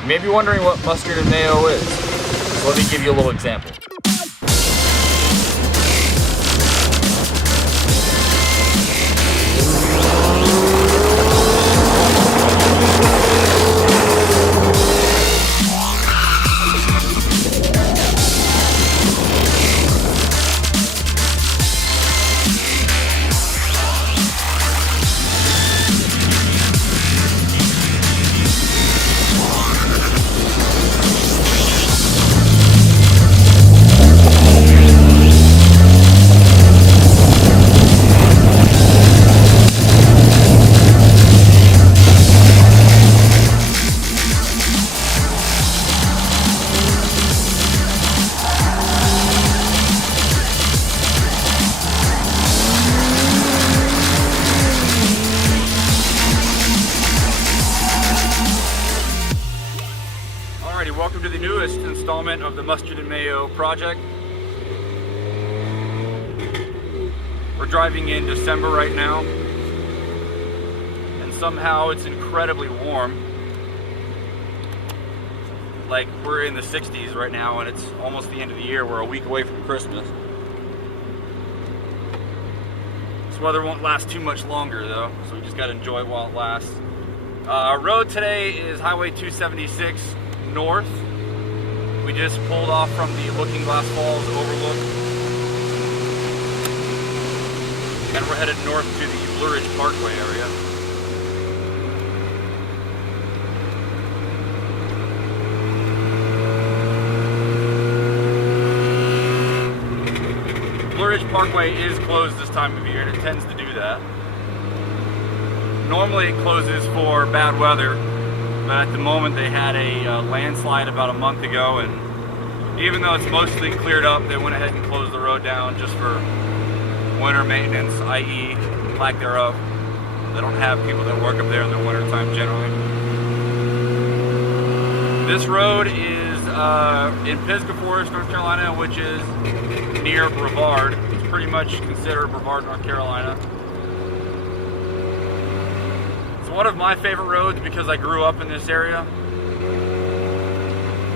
You may be wondering what mustard and mayo is, so let me give you a little example. Welcome to the newest installment of the Mustard and Mayo project. We're driving in December right now, and somehow it's incredibly warm. Like, we're in the 60s right now, and it's almost the end of the year. We're a week away from Christmas. This weather won't last too much longer though, so we just gotta enjoy it while it lasts. Our road today is Highway 276 north. We just pulled off from the Looking Glass Falls overlook, and we're headed north to the Lurid Parkway area. Lurid Parkway is closed this time of year, and it tends to do that. Normally it closes for bad weather, but at the moment they had a landslide about a month ago, and even though it's mostly cleared up, they went ahead and closed the road down just for winter maintenance, i.e. lack thereof. They don't have people that work up there in the winter time generally. This road is in Pisgah Forest, North Carolina, which is near Brevard. It's pretty much considered Brevard, North Carolina. It's one of my favorite roads because I grew up in this area.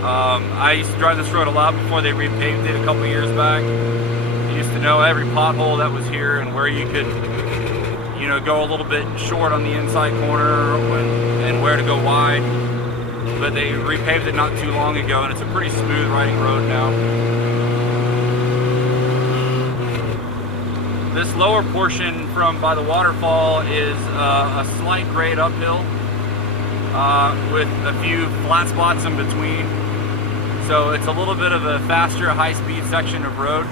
I used to drive this road a lot before they repaved it a couple years back. I used to know every pothole that was here and where you could, you know, go a little bit short on the inside corner and where to go wide. But they repaved it not too long ago, and it's a pretty smooth riding road now. This lower portion from by the waterfall is a slight grade uphill with a few flat spots in between. So it's a little bit of a faster, high-speed section of road.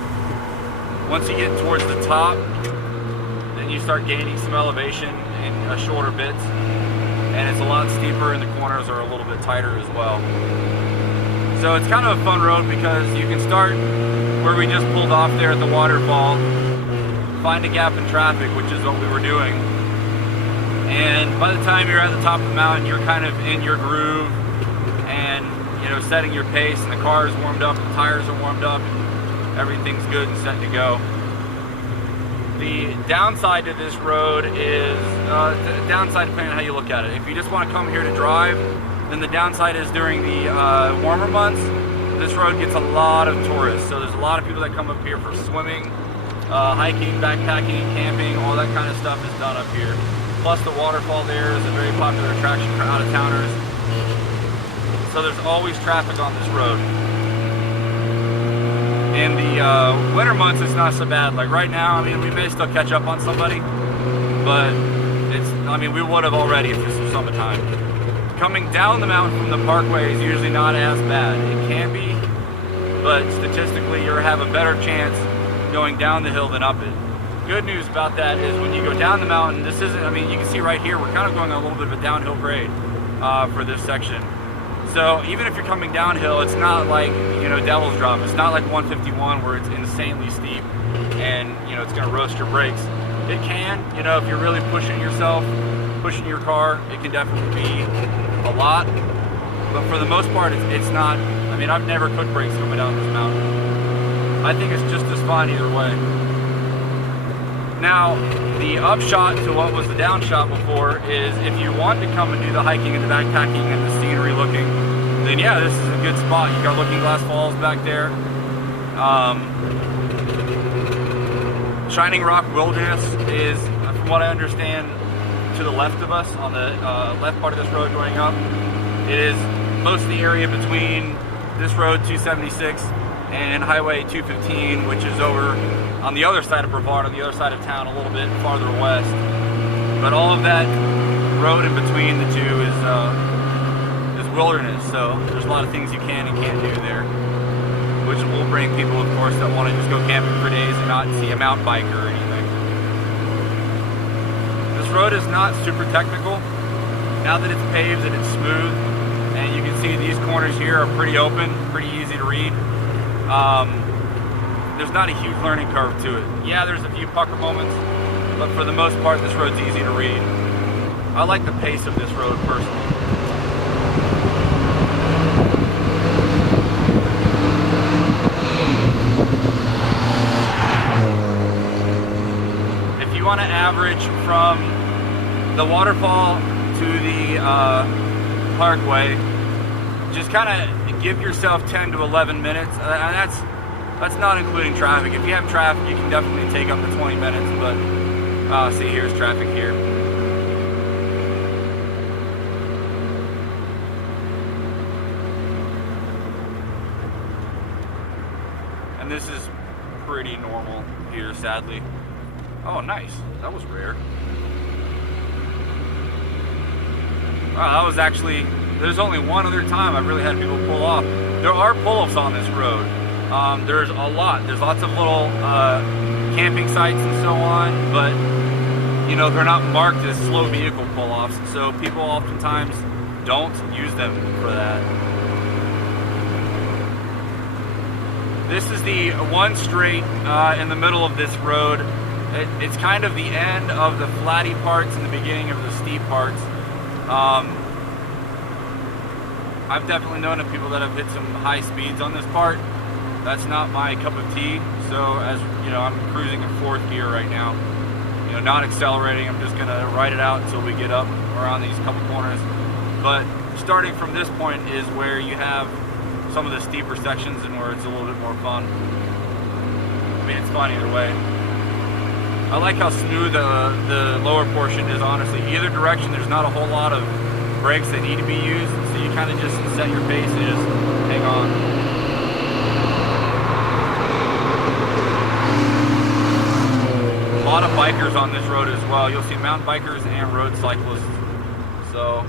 Once you get towards the top, then you start gaining some elevation in shorter bits, and it's a lot steeper, and the corners are a little bit tighter as well. So it's kind of a fun road because you can start where we just pulled off there at the waterfall, find a gap in traffic, which is what we were doing, and by the time you're at the top of the mountain, you're kind of in your groove and, you know, setting your pace, and the car is warmed up, the tires are warmed up, everything's good and set to go. The downside to this road is, the downside depending on how you look at it. If you just want to come here to drive, then the downside is during the warmer months, this road gets a lot of tourists. So there's a lot of people that come up here for swimming, hiking, backpacking, camping, all that kind of stuff is done up here. Plus the waterfall there is a very popular attraction for out-of-towners. So there's always traffic on this road. In the winter months, it's not so bad. Like right now, I mean, we may still catch up on somebody, but I mean, we would have already if this was summertime. Coming down the mountain from the parkway is usually not as bad. It can be, but statistically, you have a better chance going down the hill than up it. Good news about that is when you go down the mountain, this isn't, I mean, you can see right here, we're kind of going on a little bit of a downhill grade for this section. So even if you're coming downhill, it's not like, you know, Devil's Drop. It's not like 151 where it's insanely steep and, you know, it's going to roast your brakes. It can, you know, if you're really pushing yourself, pushing your car, it can definitely be a lot. But for the most part, it's not. I mean, I've never cooked brakes coming down this mountain. I think it's just as fun either way. Now, the upshot to what was the downshot before is if you want to come and do the hiking and the backpacking and the scenery looking, And yeah, this is a good spot. You got Looking Glass Falls back there. Shining Rock Wilderness is, from what I understand, to the left of us, on the left part of this road going up. It is most of the area between this road 276 and Highway 215, which is over on the other side of Brevard, on the other side of town, a little bit farther west. But all of that road in between the two is wilderness, so there's a lot of things you can and can't do there, which will bring people, of course, that want to just go camping for days and not see a mountain biker or anything. This road is not super technical. Now that it's paved and it's smooth, and you can see these corners here are pretty open, pretty easy to read. There's not a huge learning curve to it. Yeah, there's a few pucker moments, but for the most part, this road's easy to read. I like the pace of this road personally. If you want to average from the waterfall to the Parkway, just kind of give yourself 10 to 11 minutes. And that's not including traffic. If you have traffic, you can definitely take up to 20 minutes, but see, here's traffic here. And this is pretty normal here, sadly. Oh, nice. That was rare. Wow, that was actually, there's only one other time I've really had people pull off. There are pull-offs on this road. There's a lot. There's lots of little camping sites and so on, but you know, they're not marked as slow vehicle pull-offs, so people oftentimes don't use them for that. This is the one straight in the middle of this road. It's kind of the end of the flatty parts and the beginning of the steep parts. I've definitely known of people that have hit some high speeds on this part. That's not my cup of tea. So as you know, I'm cruising in 4th gear right now. You know, not accelerating. I'm just gonna ride it out until we get up around these couple corners. But starting from this point is where you have some of the steeper sections and where it's a little bit more fun. I mean, it's fun either way. I like how smooth the lower portion is, honestly. Either direction, there's not a whole lot of brakes that need to be used, so you kind of just set your pace and just hang on. A lot of bikers on this road as well. You'll see mountain bikers and road cyclists. So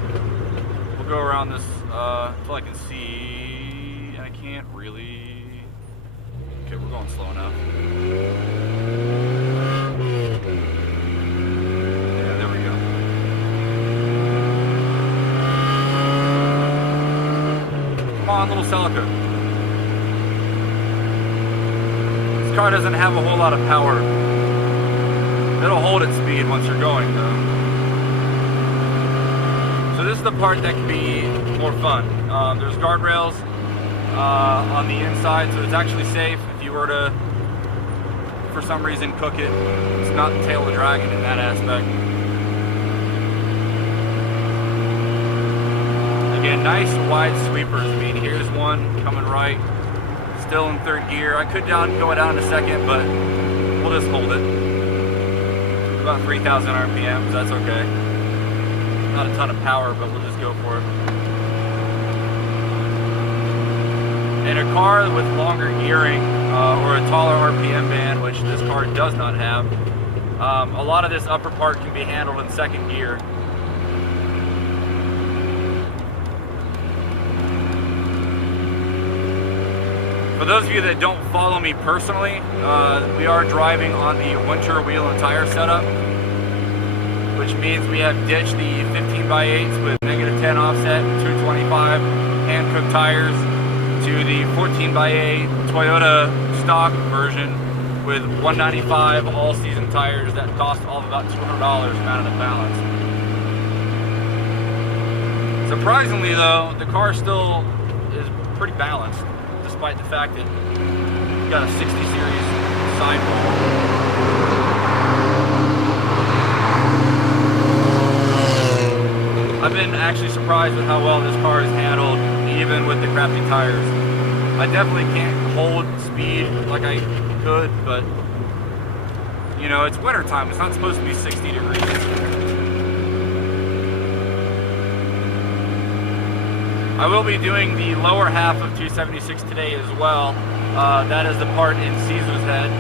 we'll go around this until I can see, and I can't really. Okay, we're going slow enough. Yeah, there we go. Come on, little Celica. This car doesn't have a whole lot of power. It'll hold its speed once you're going, though. So this is the part that can be more fun. There's guardrails on the inside, so it's actually safe. If you were to, for some reason, cook it, it's not the tail of the dragon in that aspect. Again, nice wide sweepers. I mean, here's one coming right, still in 3rd gear. I could go down in a second, but we'll just hold it. About 3,000 RPMs, that's okay. Not a ton of power, but we'll just go for it. In a car with longer gearing or a taller RPM band, which this car does not have, a lot of this upper part can be handled in 2nd gear. For those of you that don't follow me personally, we are driving on the winter wheel and tire setup, which means we have ditched the 15x8s with -10 offset, 225 hand-cooked tires, to the 14x8 Toyota stock version with 195 all-season tires that cost all of about $200 mounted at balance. Surprisingly though, the car still is pretty balanced, despite the fact that you've got a 60 series sidewall. I've been actually surprised with how well this car is handled, even even with the crappy tires. I definitely can't hold speed like I could, but you know, it's winter time. It's not supposed to be 60 degrees. I will be doing the lower half of 276 today as well. That is the part in Caesar's Head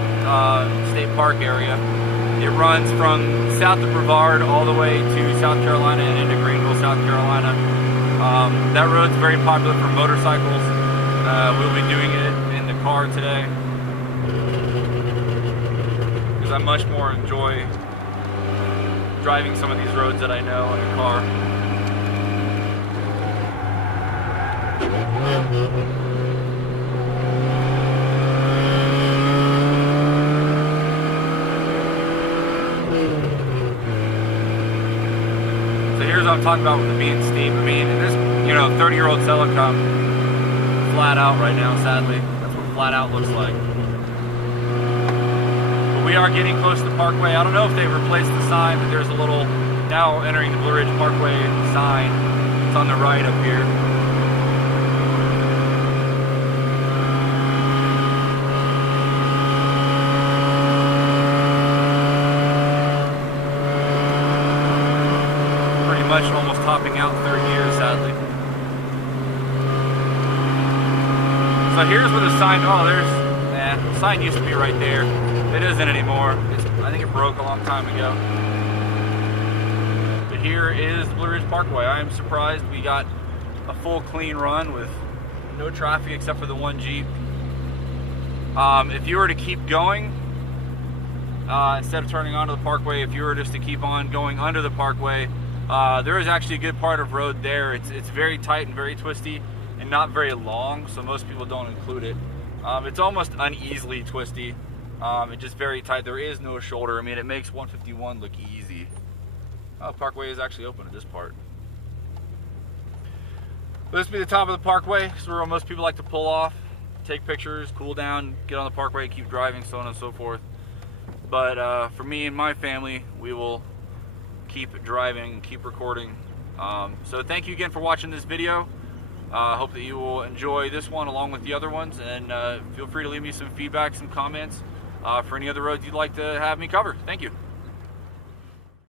State Park area. It runs from south of Brevard all the way to South Carolina and into Greenville, South Carolina. That road's very popular for motorcycles. We'll be doing it in the car today because I much more enjoy driving some of these roads that I know in a car. So here's what I'm talking about with it being steep. I mean, this, you know, 30-year-old Celica flat out right now, sadly. That's what flat out looks like. But we are getting close to the Parkway. I don't know if they've replaced the sign, but there's a little, now entering the Lurid Parkway sign. It's on the right up here. Pretty much almost topping out third gear, sadly. So here's where the sign, oh, the sign used to be right there. It isn't anymore. I think it broke a long time ago. But here is Lurid Parkway. I am surprised we got a full clean run with no traffic except for the one Jeep. If you were to keep going, instead of turning onto the Parkway, if you were just to keep on going under the Parkway, there is actually a good part of road there. It's very tight and very twisty and not very long, so most people don't include it. It's almost uneasily twisty. It's just very tight. There is no shoulder. I mean, it makes 151 look easy. Oh, Parkway is actually open at this part. This will be the top of the Parkway. This is where most people like to pull off, take pictures, cool down, get on the Parkway, keep driving, so on and so forth. But for me and my family, we will keep driving, keep recording. So thank you again for watching this video. Hope that you will enjoy this one along with the other ones, and feel free to leave me some feedback, some comments for any other roads you'd like to have me cover. Thank you.